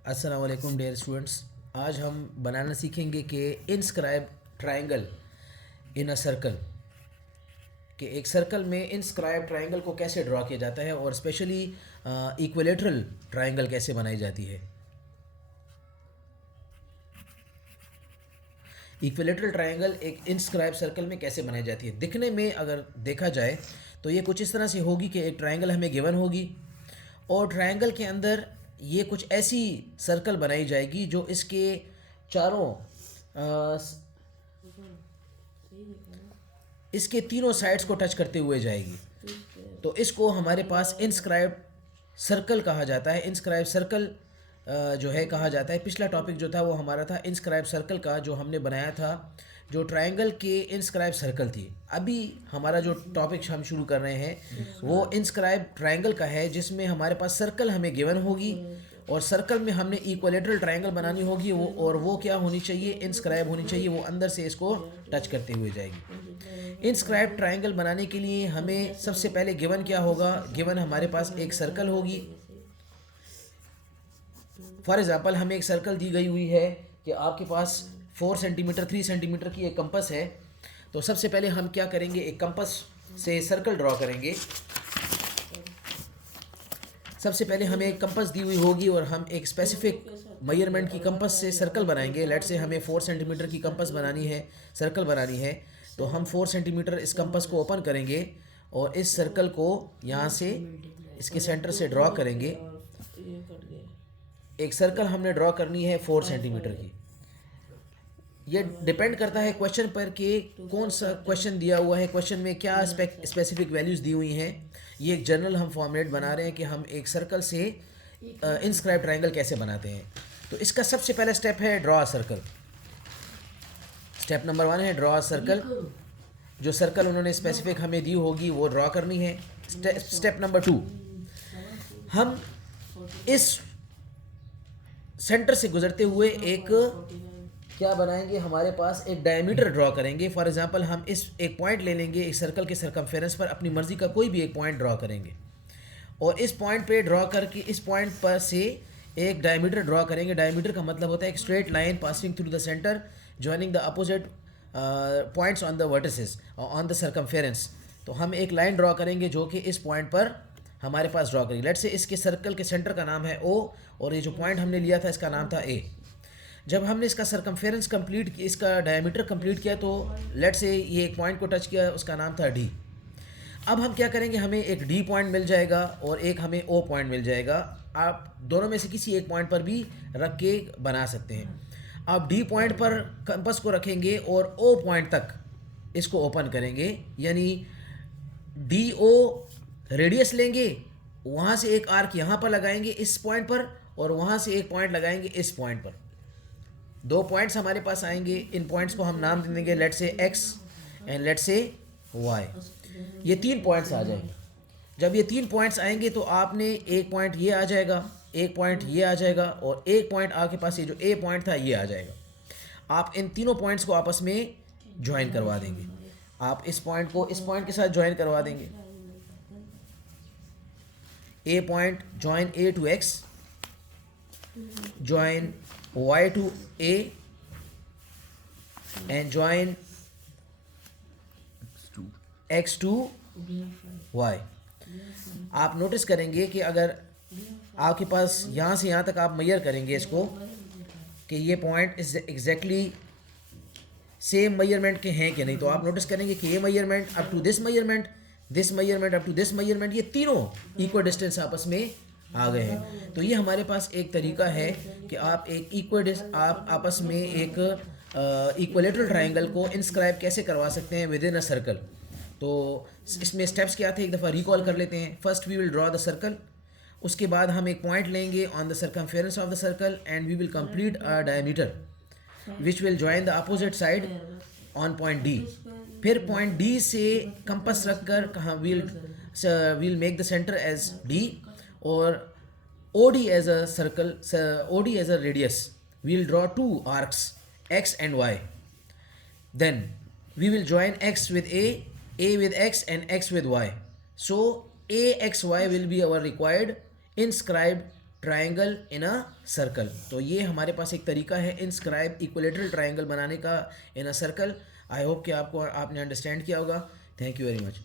अस्सलाम वालेकुम dear students. आज हम बनाना सीखेंगे कि inscribe triangle in a circle, कि एक सर्कल में इनस्क्राइब ट्रायंगल को कैसे ड्रा किया जाता है और स्पेशली इक्विलेटरल ट्रायंगल कैसे बनाई जाती है। इक्विलेटरल ट्रायंगल एक इनस्क्राइब सर्कल में कैसे बनाई जाती है। दिखने में अगर देखा जाए तो ये कुछ इस तरह से होगी कि एक ट्रायंगल हमें गिवन होगी और ट्रायंगल के अंदर ये कुछ ऐसी सर्कल बनाई जाएगी जो इसके चारों इसके तीनों साइड्स को टच करते हुए जाएगी। तो इसको हमारे पास इंस्क्राइब सर्कल कहा जाता है। इंस्क्राइब सर्कल जो है कहा जाता है। पिछला टॉपिक जो था वो हमारा था इंस्क्राइब सर्कल का, जो हमने बनाया था जो ट्रायंगल के इंस्क्राइब सर्कल थी। अभी हमारा जो टॉपिक हम शुरू कर रहे हैं वो इंस्क्राइब ट्रायंगल का है, जिसमें हमारे पास सर्कल हमें गिवन होगी और सर्कल में हमने इक्विलेटरल ट्रायंगल बनानी होगी वो क्या होनी चाहिए, इंस्क्राइब होनी चाहिए, वो अंदर से इसको टच करते हुए जाएगी। इंस्क्राइब ट्रायंगल बनाने के लिए हमें सबसे पहले गिवन क्या होगा, गिवन हमारे पास एक सर्कल होगी। फॉर एग्जाम्पल हमें एक सर्कल दी गई हुई है कि आपके पास 4 सेंटीमीटर 3 सेंटीमीटर की एक कंपस है। तो सबसे पहले हम क्या करेंगे, एक कंपस से सर्कल ड्रॉ करेंगे। सबसे पहले हमें एक कंपस दी हुई होगी और हम एक स्पेसिफिक मेजरमेंट की कंपस से सर्कल बनाएंगे। लेट से हमें 4 सेंटीमीटर की कंपस बनानी है, सर्कल बनानी है। तो हम 4 सेंटीमीटर इस कंपस को ओपन करेंगे और इस सर्कल को यहाँ से इसके सेंटर से ड्रॉ करेंगे। एक सर्कल हमने ड्रॉ करनी है 4 सेंटीमीटर की। ये डिपेंड करता है क्वेश्चन पर कि कौन सा क्वेश्चन दिया हुआ है, क्वेश्चन में क्या स्पेसिफिक वैल्यूज़ दी हुई हैं। ये एक जनरल हम फॉर्मेट बना रहे हैं कि हम एक सर्कल से इंस्क्राइब ट्रायंगल कैसे बनाते हैं। तो इसका सबसे पहला स्टेप है ड्रॉ सर्कल। स्टेप नंबर 1 है ड्रॉ सर्कल। जो सर्कल उन्होंने स्पेसिफिक हमें दी होगी वो ड्रॉ करनी है। स्टेप नंबर 2, हम इस सेंटर से गुजरते हुए एक क्या बनाएंगे, हमारे पास एक डायमीटर ड्रॉ करेंगे। फॉर एग्जांपल हम इस एक पॉइंट ले लेंगे, एक सर्कल के सर्कमफेरेंस पर अपनी मर्ज़ी का कोई भी एक पॉइंट ड्रॉ करेंगे और इस पॉइंट पे ड्रॉ करके इस पॉइंट पर से एक डायमीटर ड्रॉ करेंगे। डायमीटर का मतलब होता है एक straight line passing through the centre joining the opposite points on the vertices on the circumference. तो हम एक लाइन ड्रॉ करेंगे जो कि इस पॉइंट पर हमारे पास ड्रॉ करेंगे। लेट से इसके सर्कल के सेंटर का नाम है ओ और ये जो पॉइंट हमने लिया था इसका नाम था ए। जब हमने इसका सरकमफेरेंस कंप्लीट किया, इसका डायमीटर कंप्लीट किया, तो लेट से ये एक पॉइंट को टच किया, उसका नाम था डी। अब हम क्या करेंगे, हमें एक डी पॉइंट मिल जाएगा और एक हमें ओ पॉइंट मिल जाएगा। आप दोनों में से किसी एक पॉइंट पर भी रख के बना सकते हैं। आप डी पॉइंट पर कंपस को रखेंगे और ओ पॉइंट तक इसको ओपन करेंगे, यानी डी ओ रेडियस लेंगे, वहाँ से एक आर्क यहाँ पर लगाएंगे इस पॉइंट पर और वहाँ से एक पॉइंट लगाएंगे इस पॉइंट पर। 2 पॉइंट्स हमारे पास आएंगे। इन पॉइंट्स को हम नाम दे देंगे लेट से एक्स एंड लेट से वाई। ये 3 पॉइंट्स आ जाएंगे। जब ये 3 पॉइंट्स आएंगे तो आपने एक पॉइंट ये आ जाएगा, एक पॉइंट ये आ जाएगा और एक पॉइंट आपके पास ये जो ए पॉइंट था ये आ जाएगा। आप इन तीनों पॉइंट्स को आपस में ज्वाइन करवा देंगे। आप इस पॉइंट को इस पॉइंट के साथ ज्वाइन करवा देंगे। A point join A to X, join y to a and join x to y। आप नोटिस करेंगे कि अगर आपके पास यहाँ से यहाँ तक आप मेजर करेंगे इसको कि ये पॉइंट इस एग्जैक्टली सेम मेजरमेंट के हैं कि नहीं, तो आप नोटिस करेंगे कि ये measurement up to this measurement, this measurement up to this measurement, ये तीनों इक्वल डिस्टेंस आपस में आ गए हैं। तो ये हमारे पास एक तरीका है कि आप एक आप आपस में एक इक्विलेटरल ट्रायंगल को इंस्क्राइब कैसे करवा सकते हैं विद इन अ सर्कल। तो इसमें स्टेप्स क्या थे, एक दफ़ा रिकॉल कर लेते हैं। First we will draw the circle, उसके बाद हम एक पॉइंट लेंगे on the circumference of the circle and we will complete a diameter which will join the opposite side on point D. फिर पॉइंट डी से कंपस रख कर कहाँ we'll make the centre as D or OD as a circle, OD as a radius. We'll draw 2 arcs x and y. Then we will join x with a with x and x with y. So AXY will be our required inscribed triangle in a circle. तो ये हमारे पास एक तरीका है inscribe equilateral triangle बनाने का इन a circle. I hope कि आपने अंडरस्टैंड किया होगा। Thank you very much.